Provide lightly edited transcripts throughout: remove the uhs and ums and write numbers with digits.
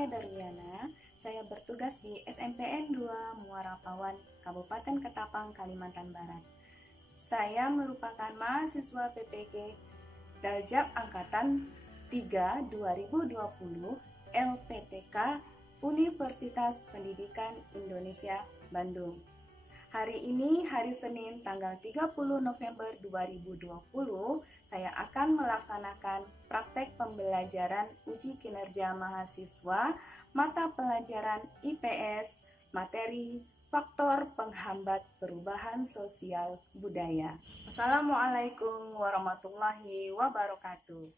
saya Daryana. Saya bertugas di SMPN 2 Muara Pawan, Kabupaten Ketapang, Kalimantan Barat. Saya merupakan mahasiswa PPG Daljab Angkatan 3 2020 LPTK Universitas Pendidikan Indonesia Bandung. Hari ini, hari Senin, tanggal 30 November 2020, saya akan melaksanakan praktek pembelajaran uji kinerja mahasiswa mata pelajaran IPS, materi faktor penghambat perubahan sosial budaya. Wassalamualaikum warahmatullahi wabarakatuh.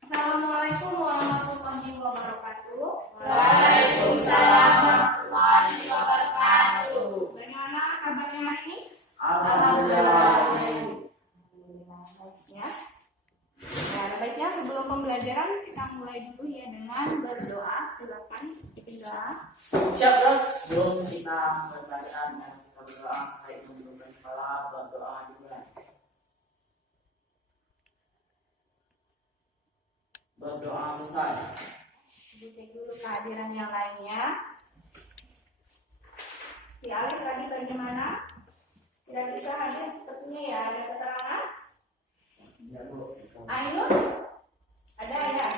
Assalamualaikum warahmatullahi wabarakatuh. Waalaikumsalam warahmatullahi wabarakatuh. Bagaimana kabarnya hari ini? Alhamdulillah. Ya. Nah, baiknya sebelum pembelajaran kita mulai dulu ya dengan berdoa. Silakan ditinggal. Siap dok, sebelum kita membacakan dan kita berdoa, saya menurunkan kepala berdoa juga. Berdoa selesai. Dicek dulu kehadiran yang lainnya. Si Alif tadi bagaimana? Tidak bisa hadir sepertinya ya. Ada keterangan? Ya bu. Ainus? Ada ya?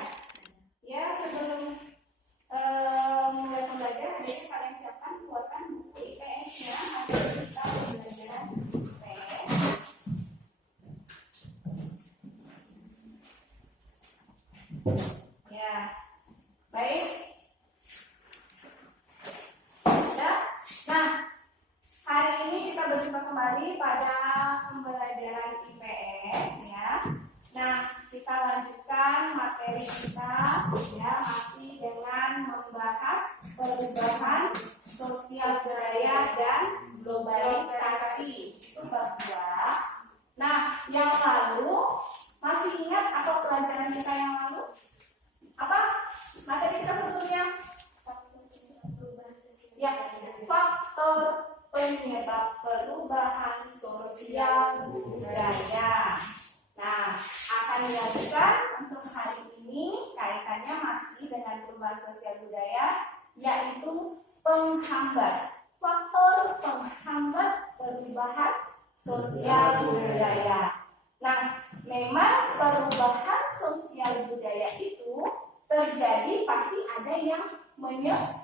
Ya, sebelum mulai pembelajaran, jadi kalian siapkan buatkan buku IPS-nya atau kita pembelajaran IPS. Ya, baik. Ya. Nah, hari ini kita berjumpa kembali pada pembelajaran IPS ya. Nah, kita lanjutkan materi kita ya, masih dengan membahas perubahan sosial budaya dan globalisasi. Itu bab 2. Nah, yang lalu masih ingat apa pelajaran kita yang lalu? Apa materi kita sebelumnya? Ya, faktor penyebab perubahan sosial budaya. Nah, akan dilanjutkan untuk hari ini kaitannya masih dengan perubahan sosial budaya, yaitu penghambat. Faktor penghambat perubahan sosial budaya. Nah, memang perubahan sosial budaya itu terjadi pasti ada yang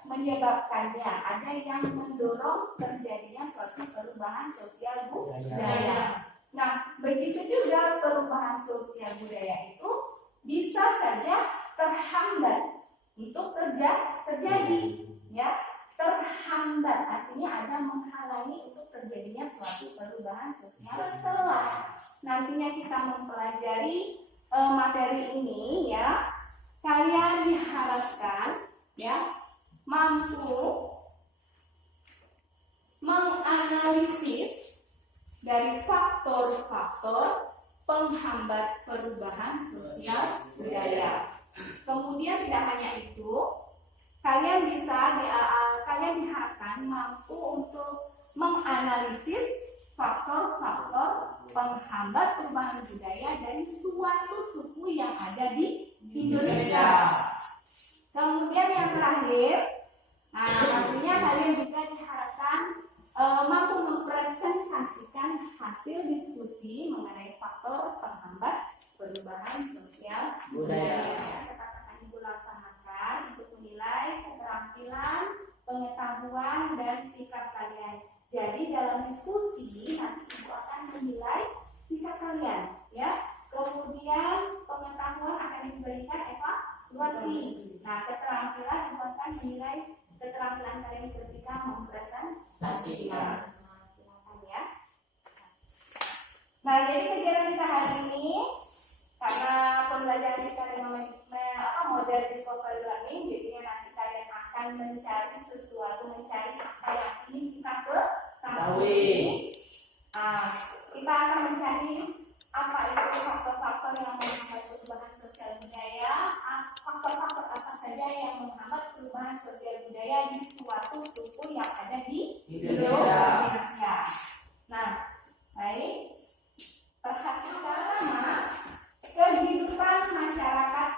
menyebabkannya, ada yang mendorong terjadinya suatu perubahan sosial budaya. Nah, begitu juga perubahan sosial budaya itu bisa saja terhambat untuk terjadi, ya. Terhambat artinya ada menghalangi untuk terjadinya suatu perubahan sosial. Setelah nantinya kita mempelajari materi ini, ya, kalian diharapkan ya mampu menganalisis dari faktor-faktor penghambat perubahan sosial budaya. Kemudian tidak hanya itu, kalian diharapkan mampu untuk menganalisis faktor-faktor penghambat perubahan budaya dari suatu suku yang ada di Indonesia. Kemudian yang terakhir, nah pastinya kalian juga diharapkan mampu mempresentasikan hasil diskusi mengenai faktor penghambat perubahan sosial budaya. Tetap akan Ibu laksanakan untuk menilai keterampilan, pengetahuan, dan sikap kalian. Jadi dalam diskusi nanti Ibu akan menilai sikap kalian, ya. Kemudian pengetahuan akan diberikan evaluasi. Nah, keterampilan Ibu akan menilai keterampilan kalian ketika mempresentasikan. Silakan ya. Nah, jadi kegiatan kita hari ini karena pembelajaran kita dengan model discovery learning, jadinya nanti kalian akan mencari sesuatu, mencari apa yang ingin kita ketahui. Nah, kita akan mencari apa itu faktor-faktor yang menghambat perubahan sosial budaya, faktor-faktor apa saja yang menghambat perubahan sosial budaya di suatu suku yang ada di Indonesia. Nah, baik. Perhatian pertama, kehidupan masyarakat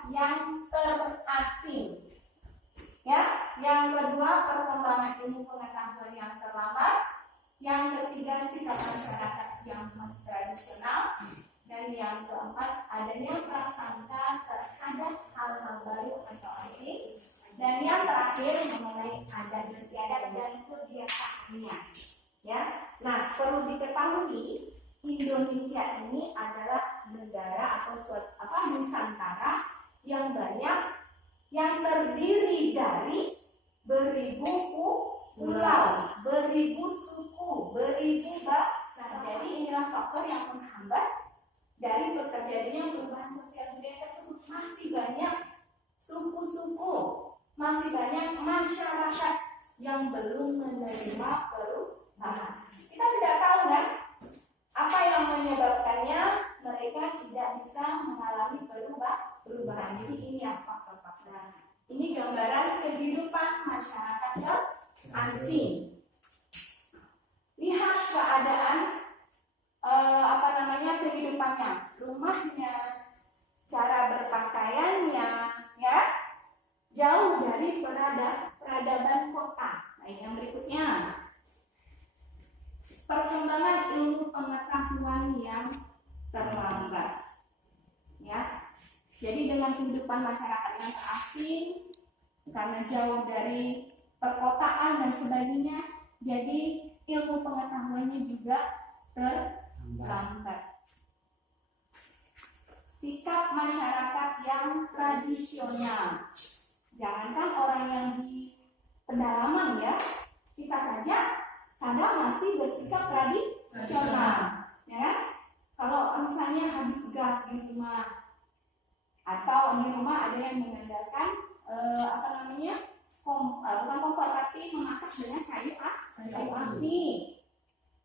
ketiga, sikap masyarakat yang masih tradisional. Dan yang keempat, adanya prasangka terhadap hal-hal baru atau asing. Dan yang terakhir mengenai adat istiadat dan kebiasaannya. Ya, nah perlu diketahui Indonesia ini adalah negara atau nusantara yang banyak, yang terdiri dari beribu pulau, beribu suku, beribu bahasa. Jadi inilah faktor yang menghambat dari terjadinya perubahan sosial budaya tersebut. Masih banyak suku-suku, masih banyak masyarakat yang belum menerima perubahan. Kita tidak tahu kan apa yang menyebabkannya mereka tidak bisa mengalami perubahan. Jadi ini faktor-faktor. Ini gambaran kehidupan masyarakat asing. Lihat keadaan kehidupannya, rumahnya, cara berpakaiannya, ya, jauh dari peradaban kota. Nah, yang berikutnya, perkembangan ilmu pengetahuan yang terlambat, ya. Jadi dengan kehidupan masyarakat yang terasing, karena jauh dari perkotaan dan sebagainya, jadi ilmu pengetahuannya juga terlambat. Sikap masyarakat yang tradisional. Jangankan orang yang di pedalaman ya, kita saja kadang masih bersikap tradisional, ya. Kalau misalnya habis gas di rumah, atau di rumah ada yang mengandalkan bukan kompor tapi memasak dengan kayu api,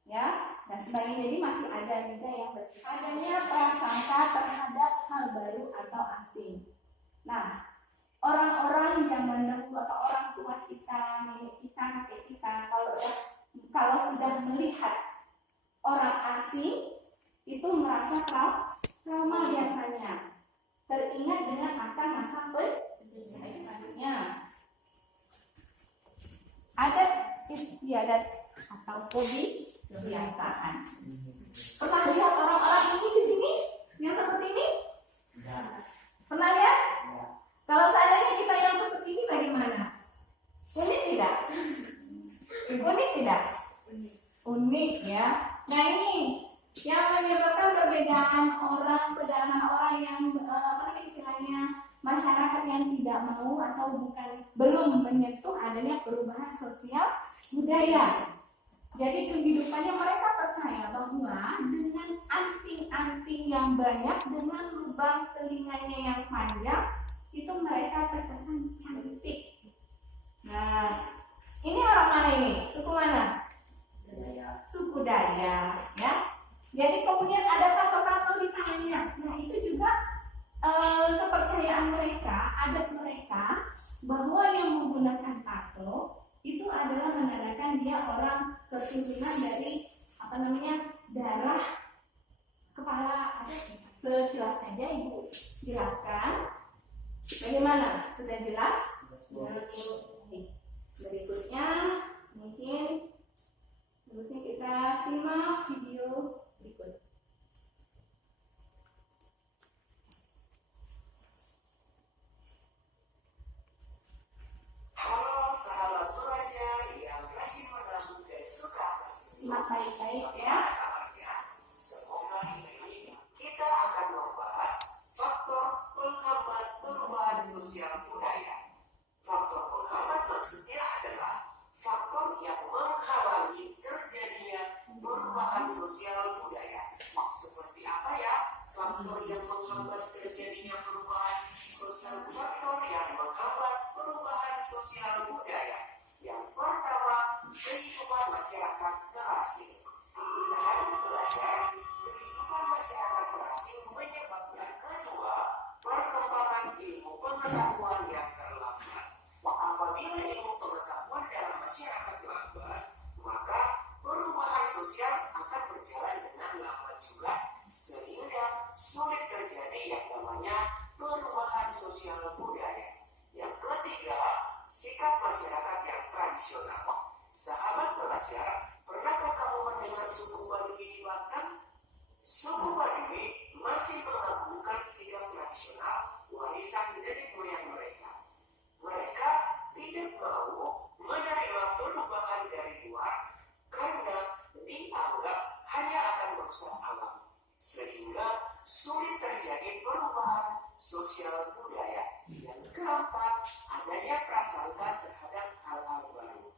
ya, dan sebagainya. Jadi masih ada juga yang adanya prasangka terhadap hal baru atau asing. Nah, orang-orang zaman dahulu atau orang tua kita, nenek kita, kakek kita, kalau sudah melihat orang asing itu merasa trauma biasanya, teringat dengan akan masa penjajahannya. Adat istiadat atau kebiasaan. Pernah lihat orang-orang ini di sini yang seperti ini? Pernah lihat? Kalau seandainya kita yang seperti ini bagaimana? Unik tidak? Unik tidak? Unik ya. Nah ini yang menyebabkan perbedaan pedalaman orang yang istilahnya masyarakat yang tidak mau atau belum menyentuh adanya perubahan sosial budaya. Jadi kehidupannya mereka percaya bahwa dengan anting-anting yang banyak, dengan lubang telinganya yang panjang, itu mereka terkesan cantik. Nah, ini orang mana ini? Suku mana? Suku Dayak, ya. Jadi kemudian ada tato-tato di tangannya. Nah, itu juga kepercayaan mereka, adat mereka, bahwa yang menggunakan tato itu adalah menandakan dia orang keturunan dari darah kepala. Sekilas saja Ibu jelaskan. Bagaimana? Sudah jelas? Berikutnya mungkin terusnya kita simak video berikut. Halo sahabat pelajar yang rajin menabung dan suka bersih. Simak baik-baik ya. Semoga ini kita akan membahas faktor penghambat perubahan sosial budaya. Faktor penghambat maksudnya adalah faktor yang menghalangi terjadinya perubahan sosial budaya. Seperti apa ya faktor yang menghambat terjadinya perubahan sosial? Faktor yang menghambat perubahan sosial budaya. Yang pertama, kehidupan masyarakat terasing. Sahabat belajar, kehidupan masyarakat terasing menyebabkan kedua, perkembangan ilmu pengetahuan yang terlambat. Apabila ilmu pengetahuan dalam masyarakat lambat, maka perubahan sosial akan berjalan dengan lambat juga, sehingga sulit terjadi yang namanya perubahan sosial budaya. Yang ketiga, sikap masyarakat yang tradisional. Sahabat pelajar, pernahkah kamu mau mendengar suku Baduy di Batam? Suku Baduy masih mengagungkan sikap tradisional warisan nenek moyang mereka. Mereka tidak mau menerima perubahan dari luar karena dianggap hanya akan merusak alam, sehingga sulit terjadi perubahan sosial budaya. Yang keempat, adanya prasangka terhadap hal-hal baru.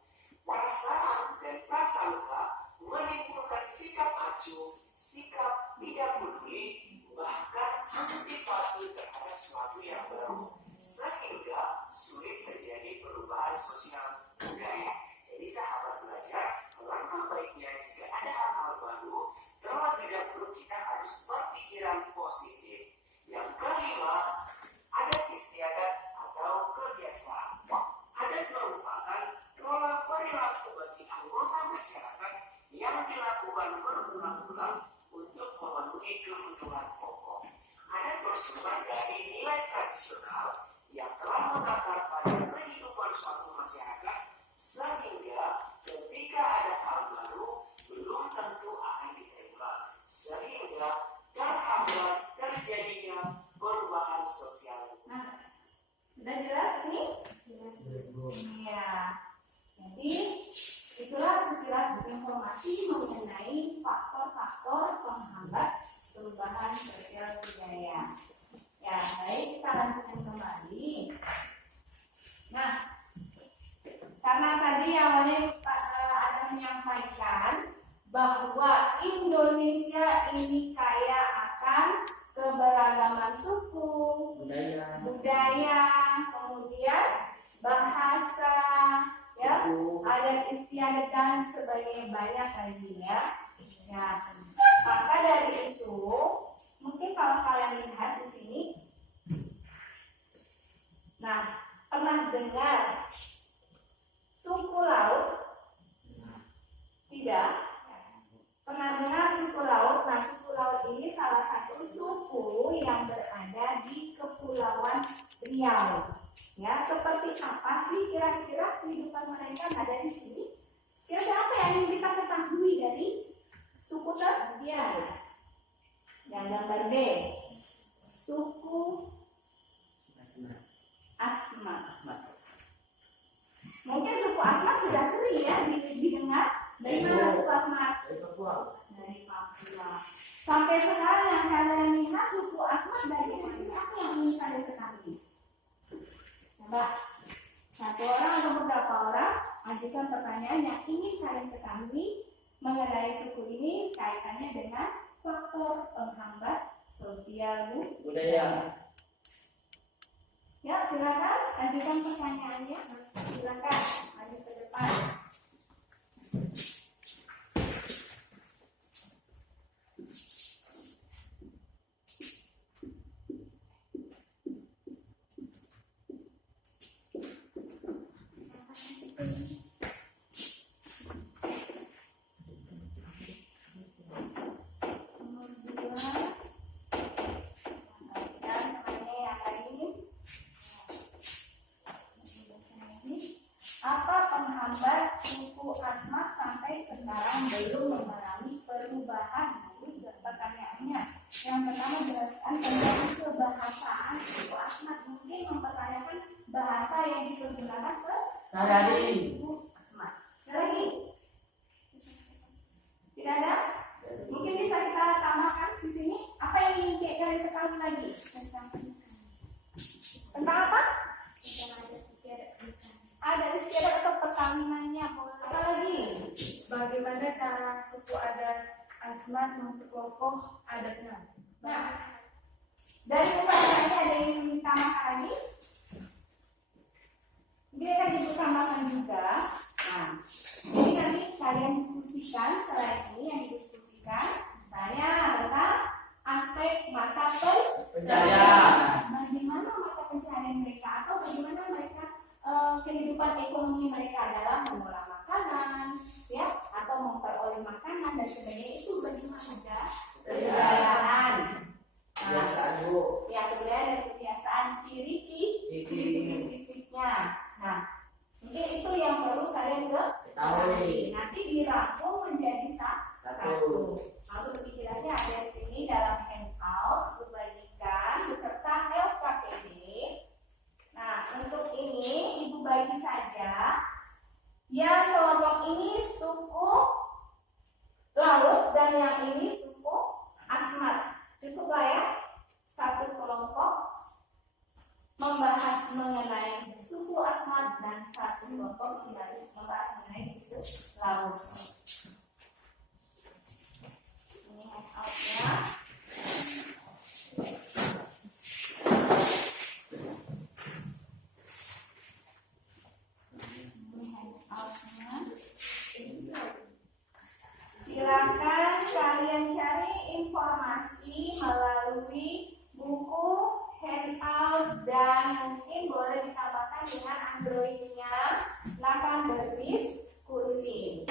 Perasaan dan prasangka menimbulkan sikap acuh, sikap tidak peduli, bahkan antipati terhadap sesuatu yang baru, sehingga sulit terjadi perubahan sosial budaya. Jadi sahabat belajar, alangkah baiknya jika ada hal-hal baru, terlebih dahulu kita harus berpikiran positif. Yang kelima, adat istiadat atau kebiasaan. Adat merupakan pola perilaku bagi anggota masyarakat yang dilakukan berulang-ulang untuk memenuhi kebutuhan pokok. Adat bersumber dari nilai tradisional yang telah mengakar pada kehidupan suatu masyarakat, sehingga ketika ada hal baru belum tentu akan diterima, sehingga terhambat terjadinya perubahan sosial. Nah, sudah jelas nih? Jelas. Iya. Jadi itulah sekilas informasi mengenai faktor-faktor penghambat perubahan sosial budaya. Ya, baik, kita lanjutkan kembali. Nah, karena tadi awalnya ada menyampaikan bahwa Indonesia ini kaya akan keberagaman suku, budaya, kemudian bahasa, ya, adat istiadat dan sebagainya, banyak lagi ya. Ya, maka dari itu mungkin kalau kalian lihat di sini, nah, pernah dengar suku laut? Tidak. Pernah dengar suku laut? Nah, suku laut ini salah satu suku yang berada di Kepulauan Riau. Ya, seperti apa sih kira-kira kehidupan mereka yang ada di sini? Kira-kira apa yang ingin kita ketahui dari suku tersebut? Yang gambar B, suku Asmat. Mungkin suku Asmat sudah sering ya didengar. Dari mana suku Asmat? Dari Papua. Sampai sekarang yang kalian lihat suku Asmat dari mana? Apa yang ingin kalian ketahui? Coba satu orang atau beberapa orang ajukan pertanyaan yang ingin kalian ketahui mengenai suku ini kaitannya dengan faktor penghambat sosial budaya. Ya, silakan ajukan pertanyaannya. Silakan maju ke depan. Apa penghambat suku Asmat sampai sekarang belum mengalami perubahan? Pertanyaannya, yang pertama jelaskan tentang kebahasaan suku Asmat. Mungkin mempertanyakan bahasa yang dipergunakan sehari-hari suku Asmat. Ada lagi? Tidak ada? Mungkin bisa kita tambahkan di sini. Apa yang ingin kalian ketahui lagi? Tentang apa? Ada istiadat atau perkawinannya. Apa lagi? Bagaimana cara suku adat Asmat memperkokoh adatnya? Nah, dari pertanyaannya ada yang ditambahkan lagi? Mungkin akan ditambahkan juga. Nah, jadi nanti kalian diskusikan setelah ini yang didiskusikan. Misalnya tentang aspek mata pencaharian. Bagaimana mata pencaharian mereka atau bagaimana mereka kehidupan ekonomi mereka dalam mengolah makanan, ya, atau memperoleh makanan dan sebagainya, itu bagaimana saja kebudayaan, ya, kebudayaan dan kebiasaan, ciri-ciri fisiknya. Nah, mungkin itu yang perlu kalian ketahui. Nanti dirangkum menjadi satu. Lalu jelasnya ada di sini dalam handout dibagikan beserta LKPD. Nah, untuk ini Ibu bagi saja. Yang kelompok ini suku laut dan yang ini suku asmat. Cukup lah ya, satu kelompok membahas mengenai suku asmat dan satu kelompok membahas mengenai suku laut. Ini handout-nya. Silakan kalian cari informasi melalui buku, handout, dan mungkin boleh ditambahkan dengan Android-nya. Silakan berdiskusi.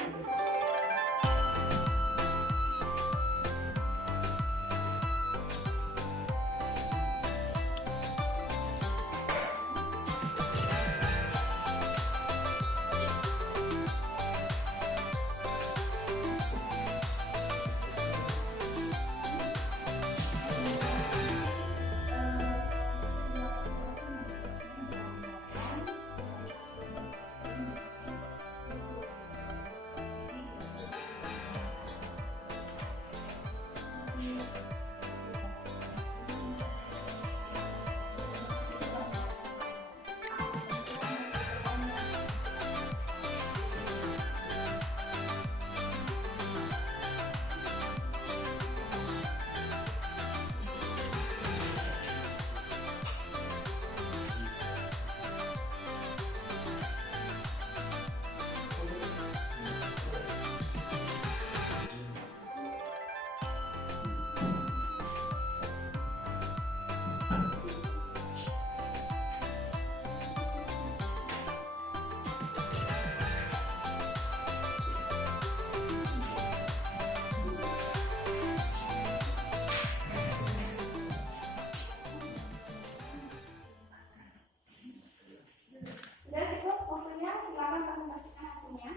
Sudah cukup waktunya, silakan kamu pastikan hasilnya.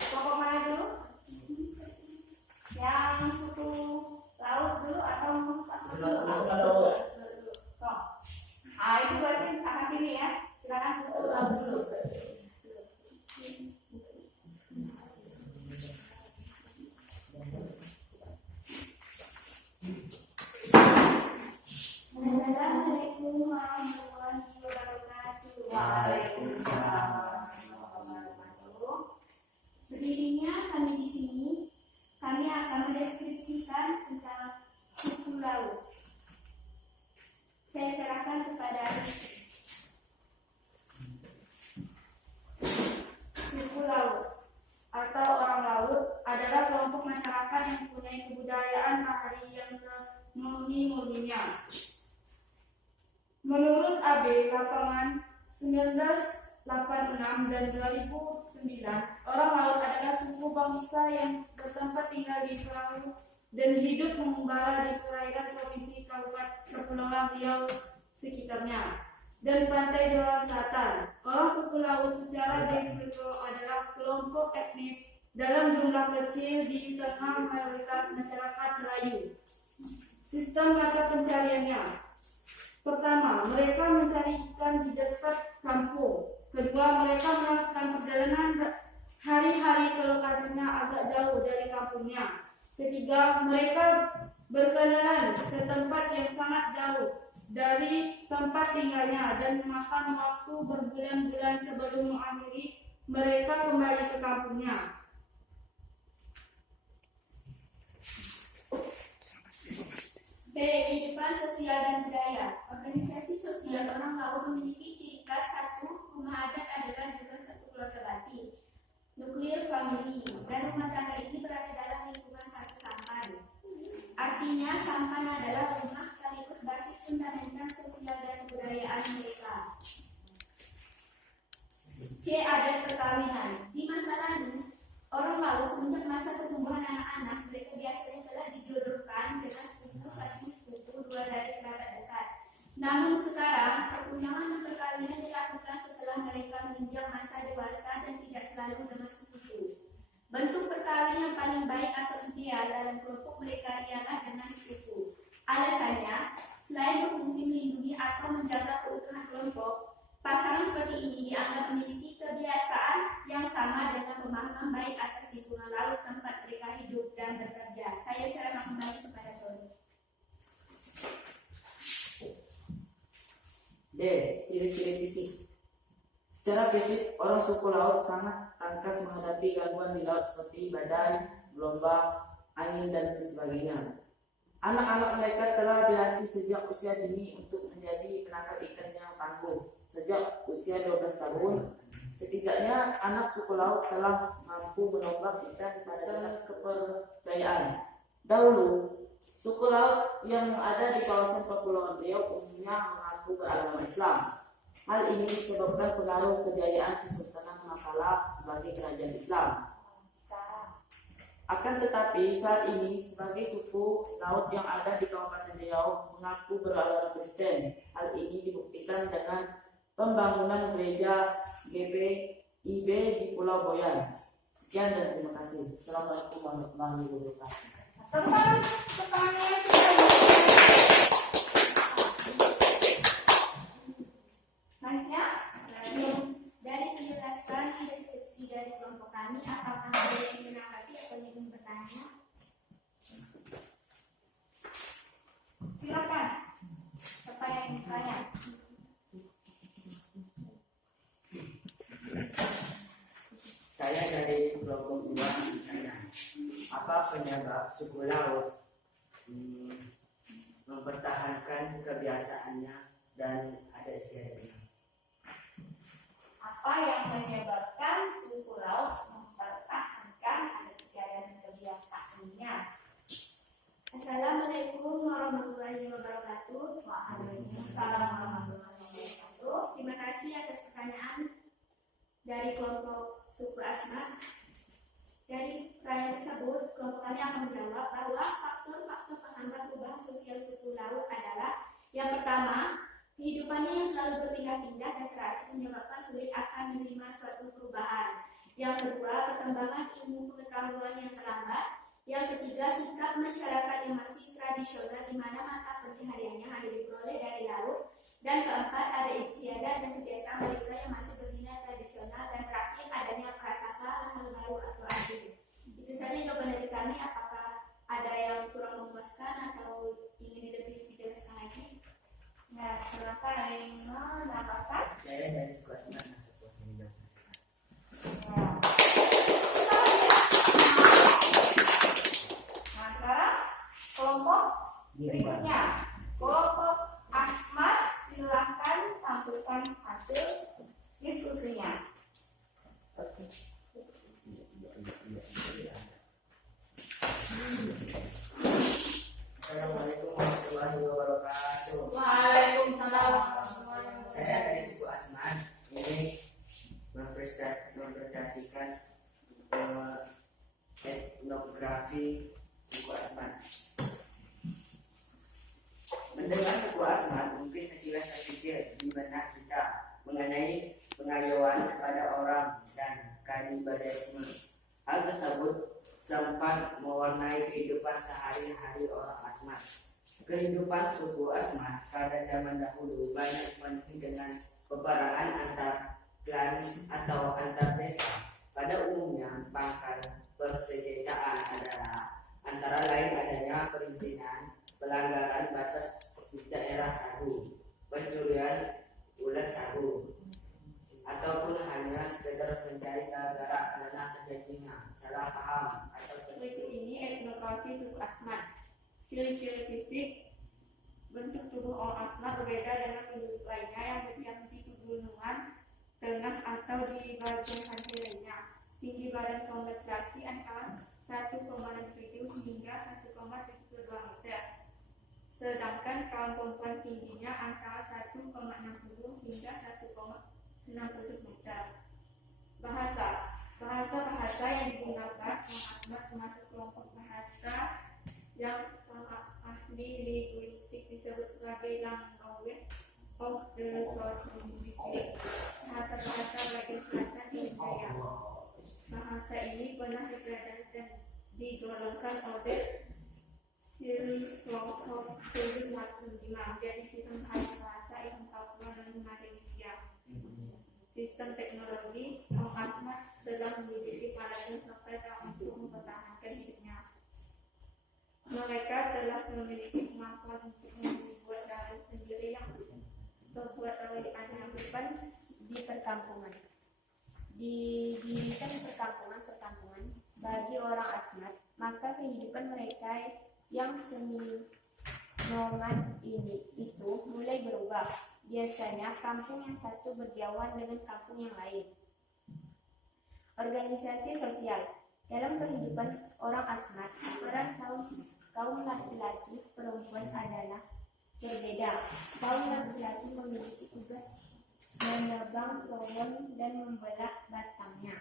Kelompok mana dulu? Yang suku laut dulu atau suku asmat dulu? Asmat dulu. Oh. Ah, itu berarti akan pilih ya. Silakan suku laut dulu. Assalamualaikum warahmatullahi wabarakatuh. Waalaikumsalam. Berdirinya kami di sini, kami akan mendeskripsikan tentang suku laut. Saya serahkan kepada Rizky. Suku laut atau orang laut adalah kelompok masyarakat yang mempunyai kebudayaan bahari yang murni-murninya. Menurut AB Lapangan 1986 dan 2009, orang laut adalah suku bangsa yang bertempat tinggal di perahu dan hidup mengembara di perairan provinsi Kabupaten Kepulauan Riau sekitarnya dan pantai Jawa Selatan. Orang suku laut secara de facto adalah kelompok etnis dalam jumlah kecil di tengah mayoritas masyarakat Melayu. Sistem mata pencariannya: pertama, mereka mencari ikan di dekat kampung. Kedua, mereka melakukan perjalanan hari-hari ke lokasinya agak jauh dari kampungnya. Ketiga, mereka berkenalan ke tempat yang sangat jauh dari tempat tinggalnya dan memakan waktu berbulan-bulan sebelum mengakhiri mereka kembali ke kampungnya. B. Kehidupan sosial dan budaya. Organisasi sosial orang laut memiliki ciri khas: satu, rumah adat adalah juga satu keluarga batik, nuklir family, dan rumah tangga ini berada dalam lingkungan satu sampan. Artinya sampan adalah rumah sekaligus basis fundamental sosial dan kebudayaan mereka. C. Adat perkawinan. Di masa lalu, orang laut semenjak masa pertumbuhan anak-anak, mereka biasanya telah dijodohkan dengan satu sepupu, dua dari kerabat dekat. Namun sekarang, pertunangan dan perkawinan dilakukan setelah mereka menginjak masa dewasa dan tidak selalu dengan sepupu. Bentuk perkawinan baik atau ideal dalam kelompok mereka ialah dengan suku. Alasannya, selain berfungsi melindungi atau menjaga keutuhan kelompok, pasangan seperti ini dianggap memiliki kebiasaan yang sama dengan pemahaman baik atas lingkungan laut tempat mereka hidup dan bekerja. Saya serahkan kembali kepada Tony. D. Ciri-ciri fisik. Secara fisik, orang suku laut sangat tangkas menghadapi gangguan di laut seperti badai, gelombang, angin, dan sebagainya. Anak-anak mereka telah dilatih sejak usia dini untuk menjadi penangkap ikan yang tangguh. Sejak usia 12 tahun, setidaknya anak suku laut telah mampu menombak ikan pada kepercayaan. Dahulu, suku laut yang ada di kawasan Kepulauan Riau umumnya mengaku beragama Islam. Hal ini disebabkan pengaruh kejayaan Kesultanan Makalah sebagai kerajaan Islam. Akan tetapi saat ini sebagai suku laut yang ada di Kabupaten Riau mengaku beragama Kristen. Hal ini dibuktikan dengan pembangunan gereja GPIB di Pulau Boyan. Sekian dan terima kasih. Assalamualaikum warahmatullahi wabarakatuh. Teman-teman, pertanyaan Selanjutnya, dari penjelasan deskripsi dari kelompok kami, apakah ada yang menanggapi atau ingin bertanya? silakan. Siapa yang ingin bertanya? Saya dari kelompok 2 misalnya. Apa penyebab suku laut mempertahankan kebiasaannya dan adat istiadatnya? Apa yang menyebabkan suku laut mempertahankan adat istiadat dan kebiasaannya? Assalamualaikum warahmatullahi wabarakatuh. Waalaikumsalam warahmatullahi wabarakatuh. Terima kasih atas pertanyaan dari kelompok suku Asmat. Dari pertanyaan tersebut, kelompok kami akan menjawab bahwa faktor-faktor penghambat perubahan sosial suku laut adalah yang pertama, kehidupannya yang selalu berpindah-pindah dan terasa menyebabkan sulit akan menerima suatu perubahan. Yang kedua, perkembangan ilmu pengetahuan yang terlambat. Yang ketiga, sikap masyarakat yang masih tradisional di mana mata pencahariannya hanya diperoleh dari laut. Dan keempat, ada istiadat dan kebiasaan mereka yang masih berbina tradisional. Dan terakhir, adanya prasangka hal baru atau asing. Itu saja jawaban dari kami. Apakah ada yang kurang memuaskan atau ingin lebih dijelaskan lagi? Nah, silakan ada yang menambahkan. Saya dari sekolah Semarang masuk ke Nah, sekarang kelompok berikutnya, kelompok Asmat, silakan tampilkan hasil diskusinya. Assalamualaikum warahmatullahi wabarakatuh. Waalaikumsalam. Saya dari suku Asman ini mempresentasikan etnografi suku Asman. Mendengar suku Asman mungkin sekilas terpikir di benak kita mengenai pengayuan kepada orang dan kanibalisme. Hal tersebut sempat mewarnai kehidupan sehari-hari orang Asmat. Kehidupan suku Asmat pada zaman dahulu banyak dipenuhi dengan peperangan antar klan atau antar desa. Pada umumnya, pangkal persenjataan adalah antara lain adanya perizinan, pelanggaran batas di daerah sagu, pencurian ulat sagu, ataupun hanya sekedar mencari gara-gara karena terjadinya salah paham atau Berikut ini etnografi suku Asmat. Ciri-ciri fisik, bentuk tubuh orang Asmat berbeda dengan penduduk lainnya yang di pegunungan tengah atau di bagian pantai lainnya. Tinggi badan kaum laki-laki antara 1,67 hingga 1,72 meter. Sedangkan kaum perempuan tingginya antara 1,60 hingga 1,60 meter. Bahasa yang digunakan Asmat termasuk kelompok bahasa yang ahli linguistik disebut sebagai language of the sociolinguistic. Bahasa bagian selatan Indonesia. Bahasa ini pernah dipelajari digolongkan oleh ciri kelompok 745. Jadi sistem bahasa, ilmu pengetahuan dan Indonesia. Sistem teknologi, Om Asmat sedang mendidik para sampai untuk mempertahankan hidupnya. Mereka telah memiliki kemampuan untuk membuat dalil sendiri yang terbuat oleh kehidupan di perkampungan. Didirikan perkampungan bagi orang Asmat, maka kehidupan mereka yang semi nomad itu mulai berubah. Biasanya kampung yang satu berjauhan dengan kampung yang lain. Organisasi sosial. Dalam kehidupan orang Asmat, peran kaum laki-laki perempuan adalah berbeda. Kaum laki-laki memiliki tugas menebang pohon dan membelah batangnya.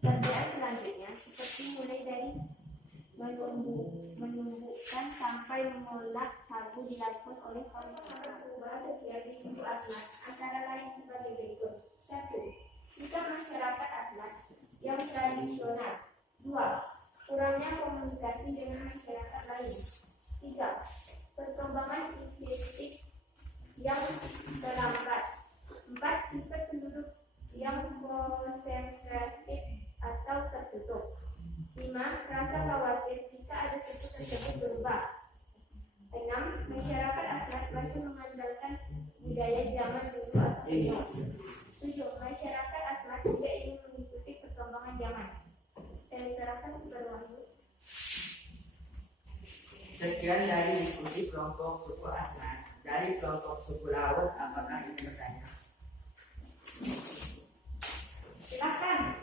Pekerjaan selanjutnya seperti mulai dari menumbuhkan sampai mengolah sagu dilakukan oleh kaum perubahan sosial di suku Asmat antara lain sebagai berikut. 1. Sikap masyarakat Asmat yang tradisional. 2. Kurangnya komunikasi dengan masyarakat lain. 3. Perkembangan fisik yang terlambat. 4. Sifat penduduk yang konsentratif atau tertutup. 5. Rasa khawatir jika ada suku tersebut berubah. 6. Masyarakat Asmat masih mengandalkan budaya zaman dulu atau kuno. 7. Masyarakat Asmat tidak ingin mengikuti perkembangan zaman. Saya serahkan kepada Wahyu. Sekian dari diskusi kelompok suku Asmat. Dari kelompok suku Laut, apakah ini bertanya? Silakan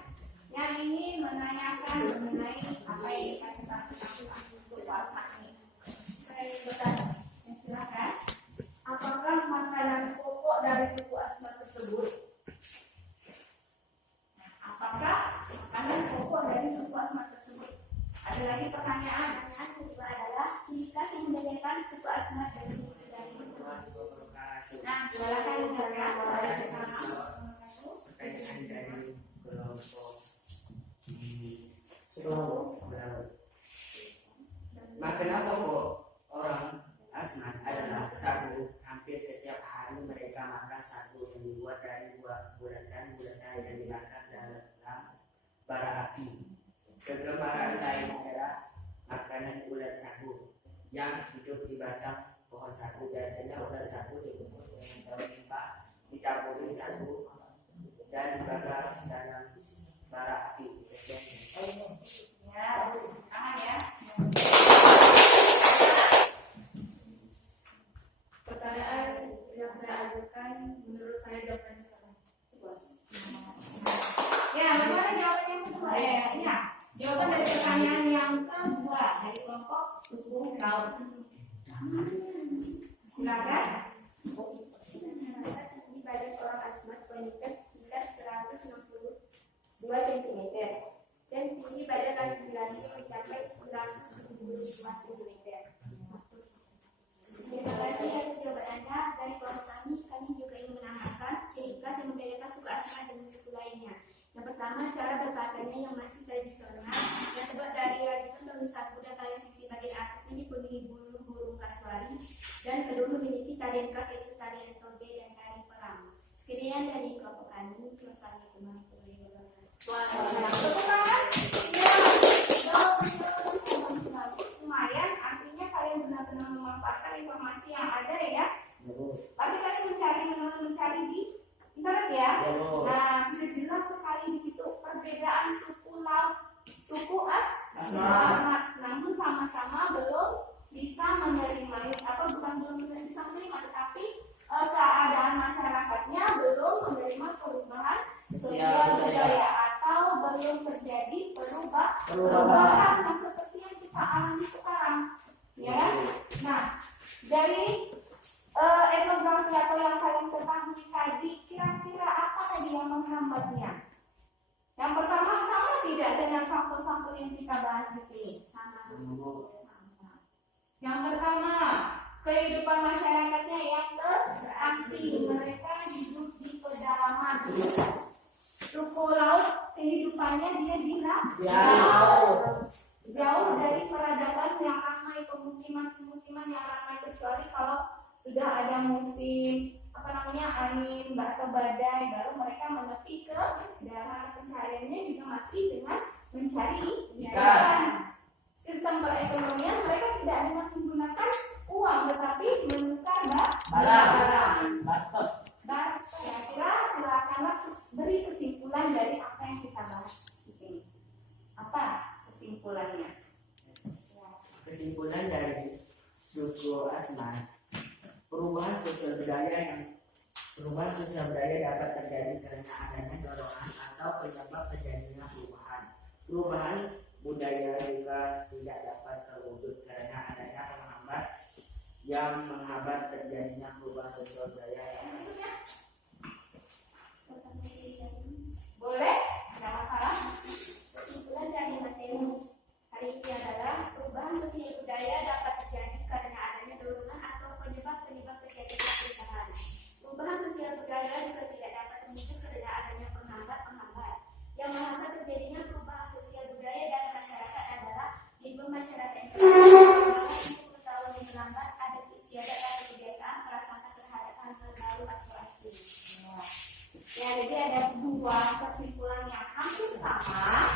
yang ingin menanyakan mengenai apa yang dikatakan tentang suku Asmat ini. Saya ingin bertanya, silakan. Apakah makanan pokok dari suku Asmat tersebut? Apakah makanan pokok dari suku Asmat tersebut? Ada lagi pertanyaan. Pertanyaan kedua adalah ciri khas yang membedakan suku Asmat dan suku lain. Nah, silakan pertanyaan dari kelompok suku Laut. Makanan pokok orang Asmat adalah sagu. Hampir setiap hari mereka makan sagu yang dibuat dari bulatan yang dibakar dalam bara api. Kegemaran lain adalah makanan ulat sagu yang hidup di batang pohon sagu. Biasanya ulat sagu dibungkus dengan daun limpa, ditaburi sagu dan dibakar dalam bara api. Ya, tangan ya. Pertanyaan yang saya ajukan menurut saya jawabannya salah. Ya, bagaimana jawaban yang kedua? Ya, jawaban dari pertanyaan yang kedua dari kelompok suku Laut. Silakan. Di badan orang Asmat wanita sekitar 162 cm dan tinggi badan laki-laki mencapai 172 cm. Terima kasih atas jawaban Anda. Dari kelompok kami juga ingin menambahkan ciri khas yang membedakan suku Asmat dengan suku lainnya. Yang pertama, cara berpakaiannya yang masih tradisional, yang terbuat dari rajutan daun sagu dan bagian sisi bagian atasnya dipenuhi bulu burung kasuari, dan kedua memiliki tarian khas yaitu tarian toge dan tari perang. Sekian dari kelompok kami. Wassalamualaikum warahmatullahi wabarakatuh. Lumayan, artinya kalian benar-benar memanfaatkan informasi yang ada ya. Tapi kalian mencari di internet ya. Nah, sudah jelas sekali di situ perbedaan suku Laut, suku Asmat. Namun sama-sama belum bisa menerima tetapi keadaan masyarakatnya belum menerima perubahan sosial budaya atau belum terjadi perubahan yang seperti yang kita alami sekarang, ya. Nah, dari etnografi atau yang kalian ketahui tadi, kira-kira apa tadi yang menghambatnya? Yang pertama, sama tidak dengan faktor-faktor yang kita bahas di sini? Sama. Yang pertama, kehidupan masyarakatnya yang terasing, mereka hidup di pedalaman. Suku Laut kehidupannya dia di laut. jauh dari peradaban yang ramai, pemukiman yang ramai, kecuali kalau sudah ada musim angin atau badai, baru mereka menepi ke darat. Pencariannya juga masih dengan mencari ikan. Sistem perekonomian mereka tidak dengan menggunakan uang, tetapi menukar barang. Ya, silakanlah beri kesimpulan dari apa yang kita bahas di sini. Apa kesimpulannya? Kesimpulan dari suku Asmat, perubahan sosial budaya dapat terjadi karena adanya dorongan atau penyebab terjadinya perubahan. Perubahan budaya juga tidak dapat terwujud karena adanya penghambat yang menghambat terjadinya perubahan sosial budaya. Boleh? Tidak masalah. Kesimpulan dari materi hari ini adalah perubahan sosial budaya dapat terjadi karena adanya dorongan atau penyebab-penyebab terjadinya perubahan. Perubahan sosial budaya juga tidak dapat terwujud karena adanya penghambat yang menghambat terjadinya perubahan sosial budaya dan masyarakat adalah hidup masyarakat pengetahuan yang melambat, adat istiadat atau kebiasaan, prasangka terhadap hal-hal baru atau asing. Ya, jadi ada dua kesimpulan yang hampir sama,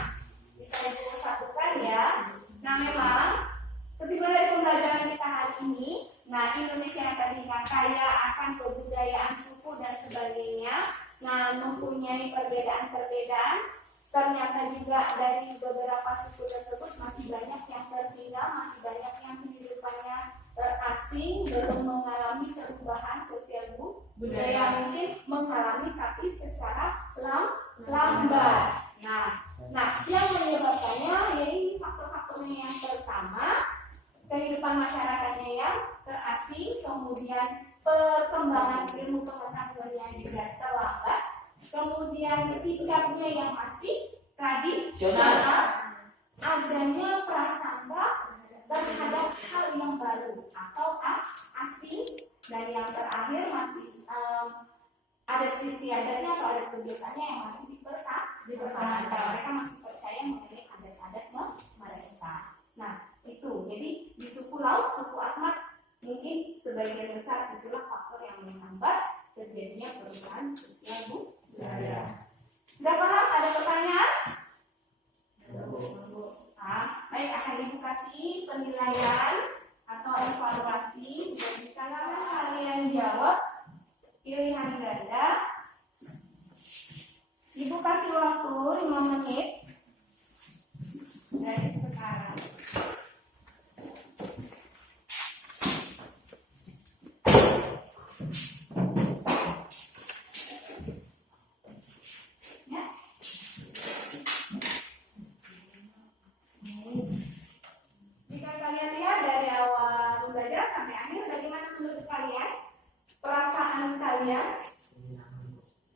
bisa disatukan ya. Nah, memang kesimpulan dari pembelajaran kita hari ini, nah Indonesia yang tadinya kaya akan kebudayaan suku dan sebagainya, nah mempunyai perbedaan-perbedaan, ternyata juga dari beberapa suku tersebut masih banyak yang tertinggal, masih banyak yang kehidupannya terasing, belum mengalami perubahan sosial budaya, mungkin mengalami tapi secara lambat. Nah, yang menyebabkannya yaitu faktor-faktornya yang pertama, kehidupan masyarakatnya yang terasing, kemudian perkembangan ilmu pengetahuan yang juga terlambat, kemudian sikapnya yang masih tradisional, adanya prasangka terhadap hal yang baru atau asing, dan yang terakhir masih adat istiadatnya atau adat kebiasaannya yang masih dipertahankan. Mereka masih percaya mengenai adat-adat mereka. Nah, itu jadi di suku laut, suku Asmat mungkin sebagian besar itulah faktor yang menghambat terjadinya perubahan sosial budaya. Sudah paham? Ada pertanyaan? Baik, akan dikasih penilaian atau evaluasi. Dan jika kalian jawab pilihan ganda, Ibu kasih waktu 5 menit dari sekarang. Ya. Jika kalian lihat dari awal belajar sampai akhir, bagaimana menurut kalian? Perasaan kalian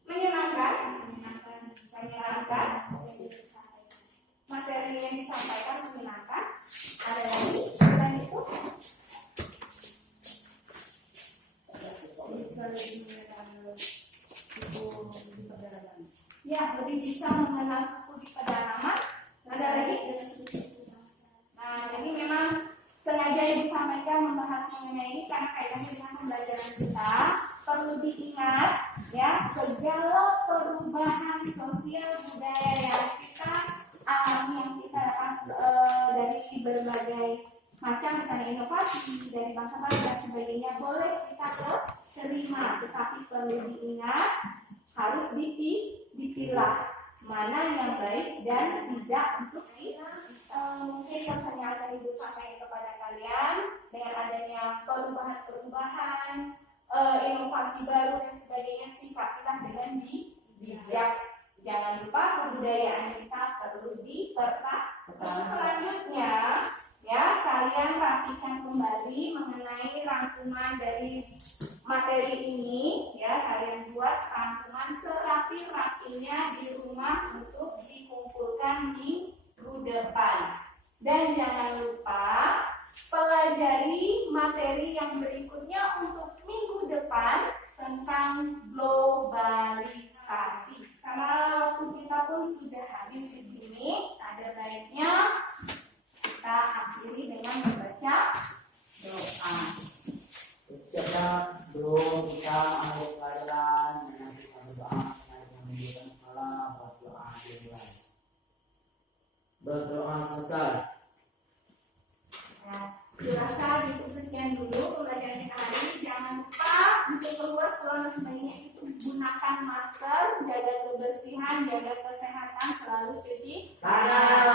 menyenangkan? Materi yang disampaikan menyenangkan? Ada lagi selain itu? Ya, lebih bisa mengenal suku di pedalaman. Ada lagi? Nah, jadi memang sengaja Ibu sampaikan membahas mengenai ini karena kaitannya dengan pembelajaran kita. Perlu diingat ya, segala perubahan sosial budaya yang kita alami, yang kita dari berbagai macam, misalnya inovasi dari bangsa baru dan sebagainya, boleh kita terima, tetapi perlu diingat harus dipilah mana yang baik dan tidak untuk mungkin pertanyaan yang Ibu sampaikan kepada kalian dengan adanya perubahan inovasi baru dan sebagainya, sikapilah dengan bijak. Jangan lupa kebudayaan kita perlu dipertahankan. Selanjutnya ya, kalian rapikan kembali mengenai rangkuman dari materi ini ya, kalian buat rangkuman serapi-rapinya di rumah untuk dikumpulkan minggu depan. Dan jangan lupa pelajari materi yang berikutnya untuk minggu depan tentang globalisasi. Karena waktu kita pun sudah habis di sini, ada baiknya Berdoa selesai. Nah, kurasa gitu sekian dulu pembelajaran hari. Jangan lupa untuk keluar sebaiknya itu gunakan masker, jaga kebersihan, jaga kesehatan, selalu cuci tangan.